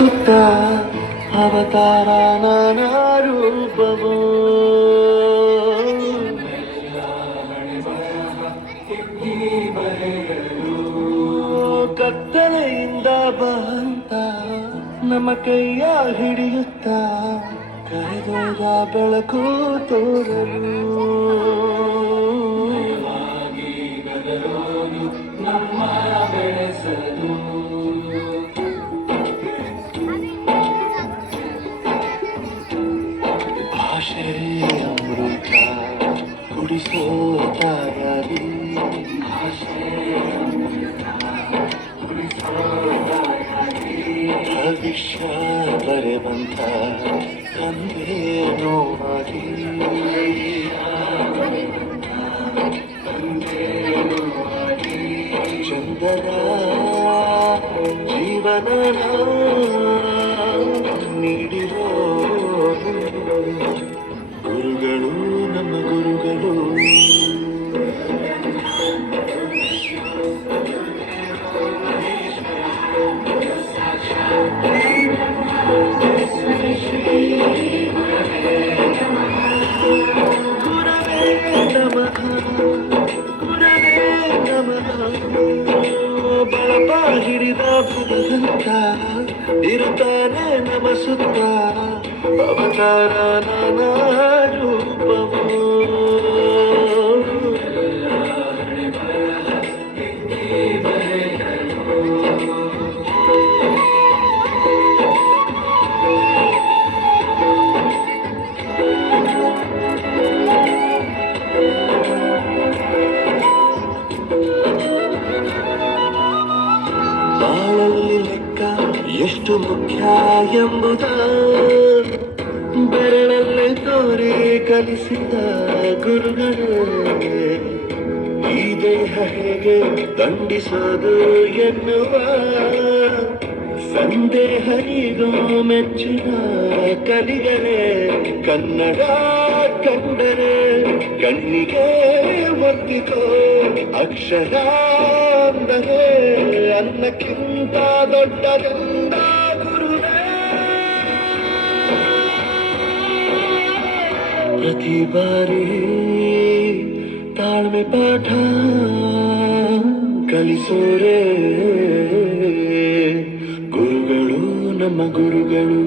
ಸುತ್ತ ಅವತಾರ ನಾನ ರೂಪವು ಕತ್ತಲೆಯಿಂದ ಬಂತ ನಮ್ಮ ಕೈಯ ಹಿಡಿಯುತ್ತ ಕರೆದೊಯ್ದ ಬೆಳಕು ತೋರಲು ನಮ್ಮ ಬೆಳೆಸಲು ಭಾಷೆ ಅಮೃತ ಕುಡಿಸೋ ತಾಯಿ ಭವಿಷ್ಯ ಬರೆವಂತ ತಂದೇನೋ ಆಗಿ ಚಂದದ ಜೀವನ ನೀಡಿರೋ ಗುರುಗಳು ನಮ್ಮ ಗುರುಗಳು ಗುರವೇ ನಮಃ ಗುರವೇ ನಮಃ ಬಳಪ ಹಿಡಿದ ಭಗವಂತ ಇರುತ್ತಾನೆ ನಮ ಸುತ್ತ ಅವತಾರ ನಾನ ರೂಪವು ಬಾಳಲ್ಲಿ ಲೆಕ್ಕ ಎಷ್ಟು ಮುಖ್ಯ ಎಂಬುದ ಬೆರಳಲ್ಲೇ ತೋರಿ ಕಲಿಸಿದ ಗುರುಗಳೇ ಈ ದೇಹ ಹೇಗೆ ದಂಡಿಸೋದು ಎನ್ನುವ ಸಂದೇಹ ಈಗ ಮೆಚ್ಚಿನ ಕಲಿಗಳೇ ಕನ್ನಡ ಕಂಡರೆ ಕಣ್ಣಿಗೆ ಒತ್ತಿಕೋ ಅಕ್ಷರ ಅಂದರೆ ಅನ್ನಕ್ಕಿಂತ ದೊಡ್ಡದೆಂದ ಗುರುವೇ ಪ್ರತಿ ಬಾರಿ ತಾಳ್ಮೆ ಪಾಠ ಕಲಿಸೋರೆ ಗುರುಗಳು ನಮ್ಮ ಗುರುಗಳು